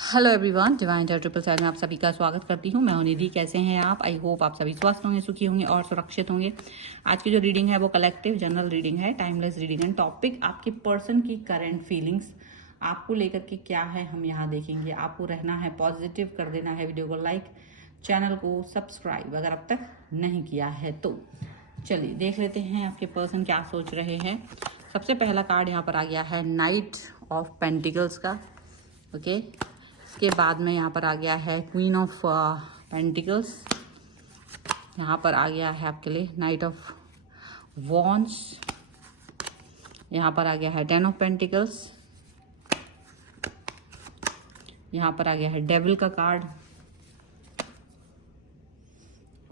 Hello everyone, divine triple side में आप सभी का स्वागत करती हूँ। मैं हूं निधि। कैसे हैं आप? आई होप आप सभी स्वस्थ होंगे, सुखी होंगे और सुरक्षित होंगे। आज की जो रीडिंग है वो कलेक्टिव जनरल रीडिंग है, टाइमलेस रीडिंग है। टॉपिक आपके पर्सन की करंट फीलिंग्स आपको लेकर के क्या है, हम यहाँ देखेंगे। आपको रहना है पॉजिटिव, कर देना है वीडियो को लाइक, चैनल को सब्सक्राइब अगर अब तक नहीं किया है तो। चलिए देख लेते हैं आपके पर्सन क्या सोच रहे हैं। सबसे पहला कार्ड यहाँ पर आ गया है नाइट ऑफ पेंटिकल्स का। ओके, इसके बाद में यहाँ पर आ गया है क्वीन ऑफ पेंटिकल्स। यहाँ पर आ गया है आपके लिए नाइट ऑफ वॉन्ड्स। यहाँ पर आ गया है 10 ऑफ पेंटिकल्स। यहाँ पर आ गया है डेविल का कार्ड।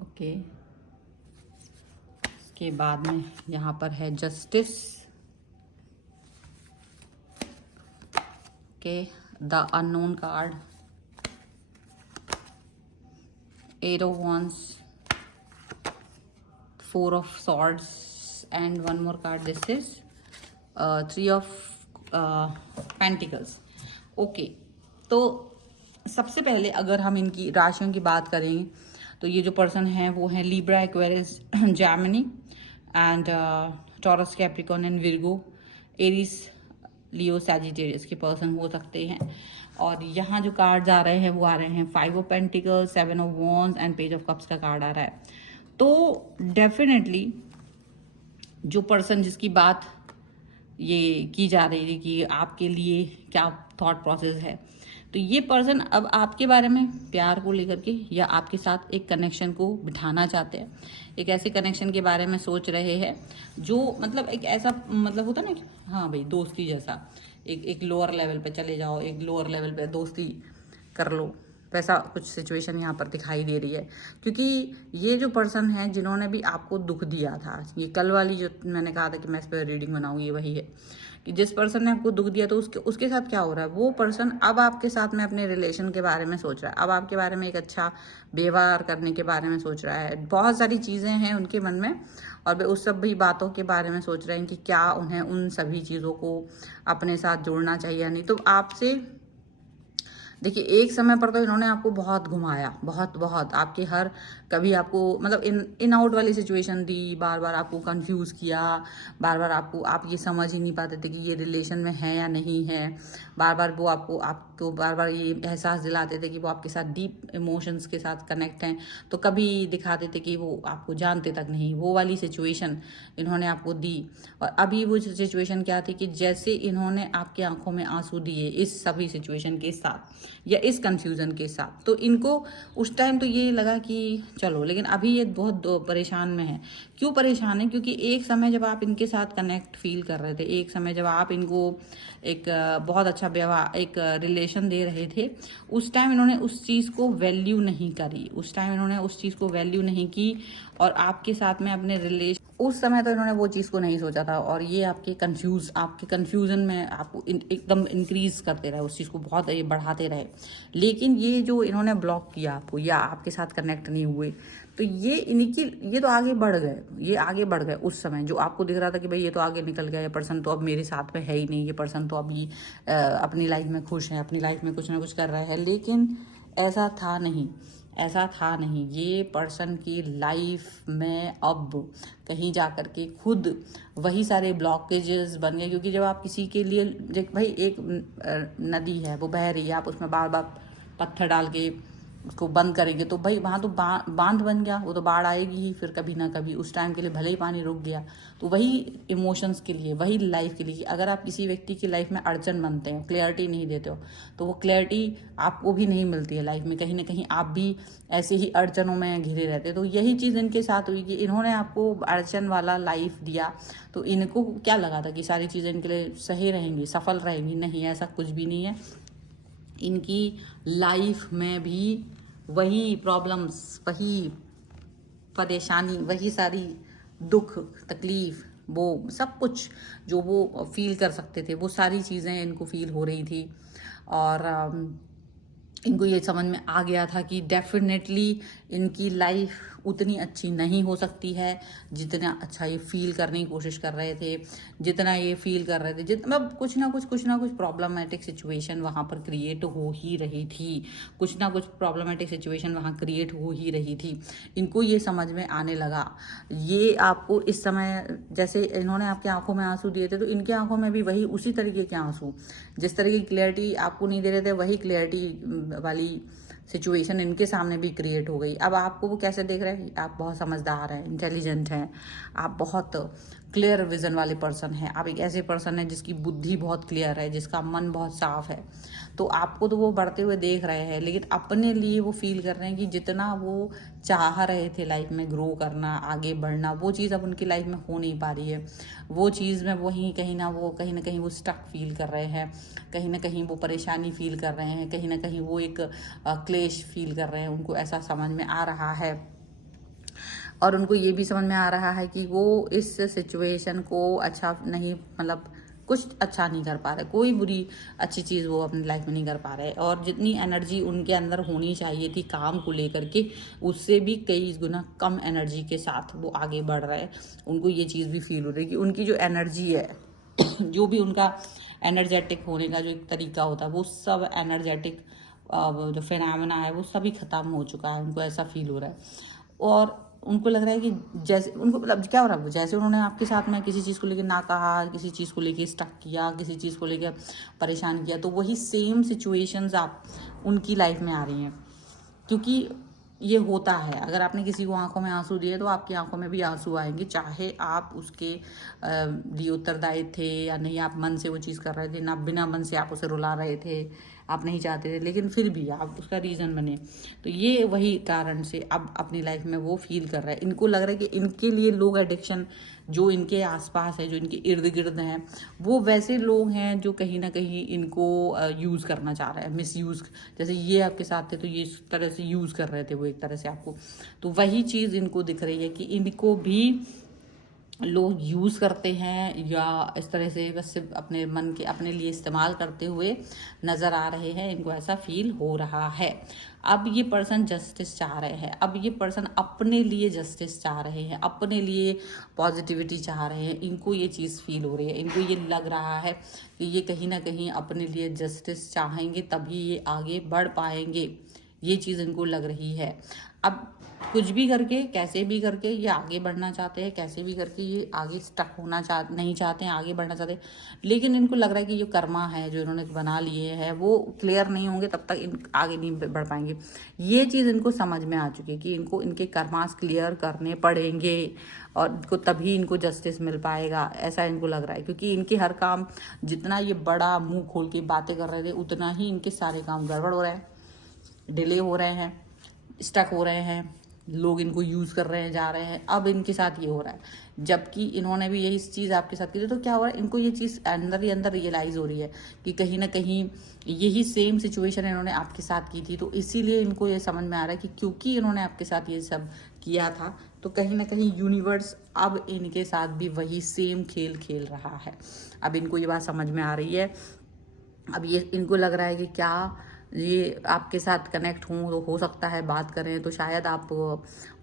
ओके, इसके बाद में यहाँ पर है justice. Okay, the unknown card, 8 of wands, 4 of swords and one more card. This is 3 of pentacles. Okay, तो सबसे पहले अगर हम इनकी राशियों की बात करें तो ये जो पर्सन है वो है Libra, Aquarius, Gemini and taurus, Capricorn and Virgo, Aries, Leo, Sagittarius के पर्सन हो सकते हैं। और यहाँ जो कार्ड्स आ रहे हैं वो आ रहे हैं 5 of pentacles, 7 of wands and page of cups का कार्ड आ रहा है। तो डेफिनेटली जो पर्सन जिसकी बात ये की जा रही थी कि आपके लिए क्या थॉट प्रोसेस है, तो ये पर्सन अब आपके बारे में प्यार को लेकर के या आपके साथ एक कनेक्शन को बिठाना चाहते हैं। एक ऐसे कनेक्शन के बारे में सोच रहे हैं जो मतलब एक ऐसा मतलब होता ना कि हाँ भाई दोस्ती जैसा, एक लोअर लेवल पे चले जाओ, एक लोअर लेवल पे दोस्ती कर लो, वैसा कुछ सिचुएशन यहाँ पर दिखाई दे रही है। क्योंकि ये जो पर्सन है जिन्होंने भी आपको दुख दिया था, ये कल वाली जो मैंने कहा था कि मैं इस पर रीडिंग बनाऊँ, ये वही है कि जिस पर्सन ने आपको दुख दिया तो उसके साथ क्या हो रहा है। वो पर्सन अब आपके साथ में अपने रिलेशन के बारे में सोच रहा है, अब आपके बारे में एक अच्छा व्यवहार करने के बारे में सोच रहा है। बहुत सारी चीज़ें हैं उनके मन में और वे उस सब भी बातों के बारे में सोच रहे हैं कि क्या उन्हें उन सभी चीज़ों को अपने साथ जोड़ना चाहिए या नहीं। तो आपसे देखिए, एक समय पर तो इन्होंने आपको बहुत घुमाया, बहुत बहुत आपके हर कभी आपको मतलब इन आउट वाली सिचुएशन दी, बार बार आपको कंफ्यूज किया, बार बार आप ये समझ ही नहीं पाते थे कि ये रिलेशन में है या नहीं है। बार बार वो आपको बार बार ये एहसास दिलाते थे कि वो आपके साथ डीप इमोशंस के साथ कनेक्ट हैं, तो कभी दिखाते थे कि वो आपको जानते तक नहीं। वो वाली सिचुएशन इन्होंने आपको दी। और अभी वो सिचुएशन क्या थी कि जैसे इन्होंने आपकी आंखों में आंसू दिए इस सभी सिचुएशन के साथ या इस कंफ्यूजन के साथ, तो इनको उस टाइम तो ये लगा कि चलो, लेकिन अभी ये बहुत परेशान में है। क्यों परेशान है? क्योंकि एक समय जब आप इनके साथ कनेक्ट फील कर रहे थे, एक समय जब आप इनको एक बहुत अच्छा व्यवहार, एक रिलेशन दे रहे थे, उस टाइम इन्होंने उस चीज़ को वैल्यू नहीं करी, उस टाइम इन्होंने उस चीज़ को वैल्यू नहीं की। और आपके साथ में अपने रिलेशन उस समय तो इन्होंने वो चीज़ को नहीं सोचा था और ये आपके कन्फ्यूज़न में आपको एकदम इंक्रीज करते रहे, उस चीज़ को बहुत ये बढ़ाते रहे। लेकिन ये जो इन्होंने ब्लॉक किया आपको या आपके साथ कनेक्ट नहीं हुए, तो ये तो आगे बढ़ गए, ये आगे बढ़ गए। उस समय जो आपको दिख रहा था कि भाई ये तो आगे निकल गया, ये पर्सन तो अब मेरे साथ में है ही नहीं, ये पर्सन तो अभी अपनी लाइफ में खुश है, अपनी लाइफ में कुछ ना कुछ कर रहा है। लेकिन ऐसा था नहीं, ऐसा था नहीं। ये पर्सन की लाइफ में अब कहीं जा कर के खुद वही सारे ब्लॉकेजेस बन गए। क्योंकि जब आप किसी के लिए भाई एक नदी है वो बह रही है, आप उसमें बार बार पत्थर डाल के उसको बंद करेंगे तो भाई वहाँ तो बांध बन गया, वो तो बाढ़ आएगी ही फिर कभी ना कभी। उस टाइम के लिए भले ही पानी रुक गया, तो वही इमोशंस के लिए, वही लाइफ के लिए, अगर आप किसी व्यक्ति की लाइफ में अड़चन बनते हो, क्लैरिटी नहीं देते हो, तो वो क्लैरिटी आपको भी नहीं मिलती है लाइफ में। कहीं ना कहीं आप भी ऐसे ही अड़चनों में घिरे रहते। तो यही चीज़ इनके साथ हुई कि इन्होंने आपको अड़चन वाला लाइफ दिया, तो इनको क्या लगा था कि सारी चीज़ें इनके लिए सही रहेंगी, सफल रहेंगी। नहीं, ऐसा कुछ भी नहीं है। इनकी लाइफ में भी वही प्रॉब्लम्स, वही परेशानी, वही सारी दुख तकलीफ, वो सब कुछ जो वो फील कर सकते थे, वो सारी चीज़ें इनको फील हो रही थी। और इनको ये समझ में आ गया था कि डेफिनेटली इनकी लाइफ उतनी अच्छी नहीं हो सकती है जितना अच्छा ये फील करने की कोशिश कर रहे थे, जितना ये फील कर रहे थे, जितना मतलब कुछ ना कुछ प्रॉब्लमेटिक सिचुएशन वहाँ पर क्रिएट हो ही रही थी, कुछ ना कुछ प्रॉब्लमेटिक सिचुएशन वहाँ क्रिएट हो ही रही थी। इनको ये समझ में आने लगा। ये आपको इस समय जैसे इन्होंने आपकी आंखों में आंसू दिए थे, तो इनकी आंखों में भी वही उसी तरीके के आंसू, जिस तरह की क्लियरिटी आपको नहीं दे रहे थे, वही क्लियरिटी वाली सिचुएशन इनके सामने भी क्रिएट हो गई। अब आपको वो कैसे देख रहे हैं? आप बहुत समझदार हैं, इंटेलिजेंट हैं, आप बहुत क्लियर विजन वाले पर्सन हैं, आप एक ऐसे पर्सन हैं जिसकी बुद्धि बहुत क्लियर है, जिसका मन बहुत साफ है। तो आपको तो वो बढ़ते हुए देख रहे हैं, लेकिन अपने लिए वो फील कर रहे हैं कि जितना वो चाह रहे थे लाइफ में ग्रो करना, आगे बढ़ना, वो चीज़ अब उनकी लाइफ में हो नहीं पा रही है। वो चीज़ में वहीं कहीं ना कहीं वो स्टक फील कर रहे हैं, कहीं ना कहीं वो परेशानी फील कर रहे हैं, कहीं ना कहीं वो एक क्लेश फील कर रहे हैं। उनको ऐसा समझ में आ रहा है, और उनको ये भी समझ में आ रहा है कि वो इस सिचुएशन को अच्छा नहीं, मतलब कुछ अच्छा नहीं कर पा रहे, कोई बुरी अच्छी चीज़ वो अपनी लाइफ में नहीं कर पा रहे, और जितनी एनर्जी उनके अंदर होनी चाहिए थी काम को लेकर के, उससे भी कई गुना कम एनर्जी के साथ वो आगे बढ़ रहे हैं। उनको ये चीज़ भी फील हो रही है कि उनकी जो एनर्जी है जो भी उनका एनर्जेटिक होने का जो एक तरीका होता है, वो सब एनर्जेटिक जो फिनोमेना है वो सभी ख़त्म हो चुका है। उनको ऐसा फील हो रहा है, और उनको लग रहा है कि जैसे उनको मतलब क्या हो रहा है, जैसे उन्होंने आपके साथ में किसी चीज़ को लेकर ना कहा, किसी चीज़ को लेकर स्टक किया, किसी चीज़ को लेकर परेशान किया, तो वही सेम सिचुएशंस आप उनकी लाइफ में आ रही हैं। क्योंकि ये होता है, अगर आपने किसी को आंखों में आंसू दिए तो आपकी आंखों में भी आंसू आएंगे, चाहे आप उसके लिए उत्तरदायी थे या नहीं, आप मन से वो चीज़ कर रहे थे ना, बिना मन से आप उसे रुला रहे थे, आप नहीं चाहते थे, लेकिन फिर भी आप उसका रीज़न बने। तो ये वही कारण से अब अपनी लाइफ में वो फील कर रहा है। इनको लग रहा है कि इनके लिए लोग एडिक्शन जो इनके आसपास है, जो इनके इर्द गिर्द हैं, वो वैसे लोग हैं जो कहीं ना कहीं इनको यूज़ करना चाह रहे हैं, मिस यूज़। जैसे ये आपके साथ थे तो ये इस तरह से यूज़ कर रहे थे वो एक तरह से आपको, तो वही चीज़ इनको दिख रही है कि इनको भी लोग यूज़ करते हैं, या इस तरह से बस सिर्फ अपने मन के अपने लिए इस्तेमाल करते हुए नज़र आ रहे हैं। इनको ऐसा फील हो रहा है। अब ये पर्सन जस्टिस चाह रहे हैं, अब ये पर्सन अपने लिए जस्टिस चाह रहे हैं, अपने लिए पॉजिटिविटी चाह रहे हैं। इनको ये चीज़ फील हो रही है, इनको ये लग रहा है कि ये कहीं ना कहीं अपने लिए जस्टिस चाहेंगे तभी ये आगे बढ़ पाएंगे। ये चीज़ इनको लग रही है। अब कुछ भी करके, कैसे भी करके ये आगे बढ़ना चाहते हैं, कैसे भी करके ये आगे स्टक होना नहीं चाहते हैं, आगे बढ़ना चाहते हैं। लेकिन इनको लग रहा है कि जो कर्मा है जो इन्होंने बना लिए हैं वो क्लियर नहीं होंगे तब तक इन आगे नहीं बढ़ पाएंगे। ये चीज़ इनको समझ में आ चुकी है कि इनको इनके कर्मास क्लियर करने पड़ेंगे, और इनको तभी इनको जस्टिस मिल पाएगा, ऐसा इनको लग रहा है। क्योंकि इनके हर काम, जितना ये बड़ा मुंह खोल के बातें कर रहे थे, उतना ही इनके सारे काम गड़बड़ हो रहे हैं, डिले हो रहे हैं, स्टक हो रहे हैं, लोग इनको यूज़ कर रहे हैं, जा रहे हैं। अब इनके साथ ये हो रहा है, जबकि इन्होंने भी यही चीज़ आपके साथ की थी। तो क्या हो रहा है, इनको ये चीज़ अंदर ही अंदर रियलाइज़ हो रही है कि कहीं ना कहीं यही सेम सिचुएशन इन्होंने आपके साथ की थी। तो इसीलिए इनको ये समझ में आ रहा है कि क्योंकि इन्होंने आपके साथ ये सब किया था, तो कहीं ना कहीं यूनिवर्स अब इनके साथ भी वही सेम खेल खेल रहा है। अब इनको ये बात समझ में आ रही है। अब ये इनको लग रहा है कि क्या ये आपके साथ कनेक्ट हों तो हो सकता है बात करें तो शायद आप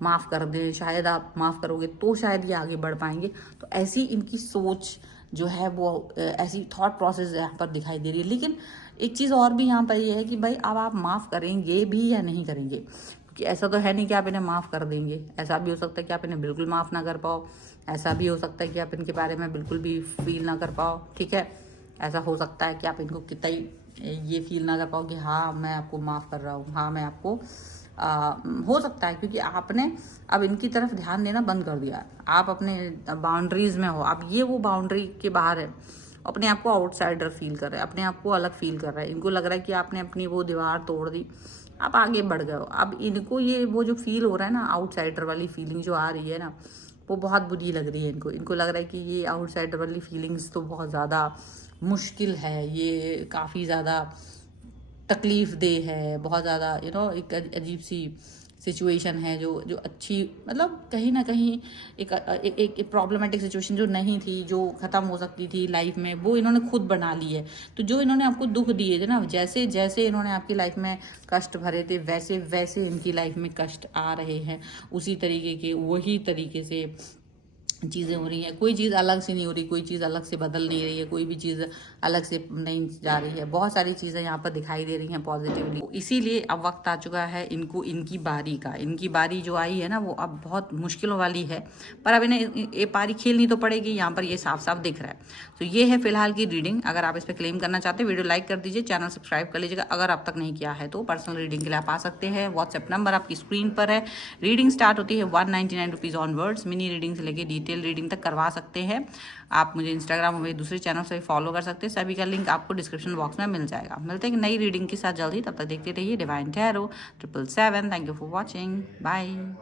माफ़ कर दें, शायद आप माफ़ करोगे तो शायद ये आगे बढ़ पाएंगे। तो ऐसी इनकी सोच जो है वो ऐसी थॉट प्रोसेस यहाँ पर दिखाई दे रही है। लेकिन एक चीज़ और भी यहाँ पर ये है कि भाई अब आप माफ़ करेंगे भी या नहीं करेंगे, क्योंकि ऐसा तो है नहीं कि आप इन्हें माफ़ कर देंगे। ऐसा भी हो सकता है कि आप इन्हें बिल्कुल माफ़ ना कर पाओ, ऐसा भी हो सकता है कि आप इनके बारे में बिल्कुल भी फील ना कर पाओ, ठीक है। ऐसा हो सकता है कि आप इनको कितना ही ये फील ना कर पाओ कि हाँ मैं आपको माफ़ कर रहा हूँ, हाँ मैं आपको हो सकता है क्योंकि आपने अब इनकी तरफ ध्यान देना बंद कर दिया। आप अपने बाउंड्रीज़ में हो, अब ये वो बाउंड्री के बाहर है, अपने आप को आउटसाइडर फील कर रहे हैं, अपने आप को अलग फील कर रहे हैं। इनको लग रहा है कि आपने अपनी वो दीवार तोड़ दी, आप आगे बढ़ गए हो। अब इनको ये वो जो फील हो रहा है ना, आउटसाइडर वाली फीलिंग जो आ रही है ना, वो बहुत बुरी लग रही है इनको। इनको लग रहा है कि ये आउटसाइडर वाली फीलिंग्स तो बहुत ज़्यादा मुश्किल है, ये काफ़ी ज़्यादा तकलीफ़ दे है, बहुत ज़्यादा एक अजीब सी सिचुएशन है जो जो अच्छी, मतलब कहीं ना कहीं एक प्रॉब्लमेटिक सिचुएशन जो नहीं थी, जो ख़त्म हो सकती थी लाइफ में, वो इन्होंने खुद बना ली है। तो जो इन्होंने आपको दुख दिए थे ना, जैसे जैसे इन्होंने आपकी लाइफ में कष्ट भरे थे, वैसे वैसे इनकी लाइफ में कष्ट आ रहे हैं, उसी तरीके के वही तरीके से चीज़ें हो रही हैं। कोई चीज़ अलग से नहीं हो रही, कोई चीज़ अलग से बदल नहीं रही है, कोई भी चीज़ अलग से नहीं जा रही है। बहुत सारी चीज़ें यहाँ पर दिखाई दे रही हैं पॉजिटिवली। इसीलिए अब वक्त आ चुका है इनको, इनकी बारी का। इनकी बारी जो आई है ना, वो अब बहुत मुश्किलों वाली है, पर अब इन्हें ये पारी खेलनी तो पड़ेगी। यहाँ पर ये साफ साफ दिख रहा है। तो ये है फिलहाल की रीडिंग। अगर आप इस पर क्लेम करना चाहते हैं, वीडियो लाइक कर दीजिए, चैनल सब्सक्राइब कर लीजिएगा अगर अब तक नहीं किया है तो। पर्सनल रीडिंग के लिए आप आ सकते हैं, व्हाट्सएप नंबर आपकी स्क्रीन पर है। रीडिंग स्टार्ट होती है 199 रुपीज़ ऑनवर्ड्स। मिनी रीडिंग से लेकर डिटेल रीडिंग तक करवा सकते हैं। आप मुझे इंस्टाग्राम और मेरे दूसरे चैनल से फॉलो कर सकते हैं, सभी का लिंक आपको डिस्क्रिप्शन बॉक्स में मिल जाएगा। मिलते हैं नई रीडिंग के साथ जल्दी, तब तक देखते रहिए divine tarot 777। Thank you for watching, bye.